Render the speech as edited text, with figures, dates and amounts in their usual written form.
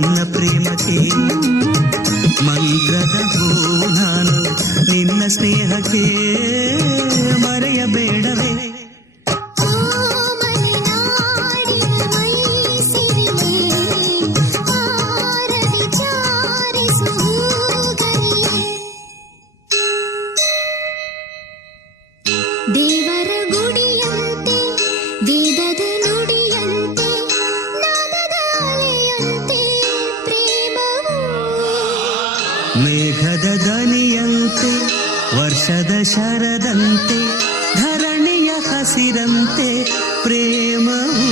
ನನ್ನ ಪ್ರೇಮಕ್ಕೆ ಮಂತ್ರದ ಹೂ ನಾನು ನಿನ್ನ ಸ್ನೇಹಕ್ಕೆ ಮರೆಯಬೇಡವೇ. ದೇವರ ಗುಡಿಯಂತೆ ವೇದದ ನುಡಿಯಂತೆ ನಾದದ ಅಲೆಯಂತೆ ಪ್ರೇಮವು ಮೇಘದ ದನಿಯಂತೆ ವರ್ಷದ ಶರದಂತೆ ಧರಣಿಯ ಹಸಿರಂತೆ ಪ್ರೇಮವು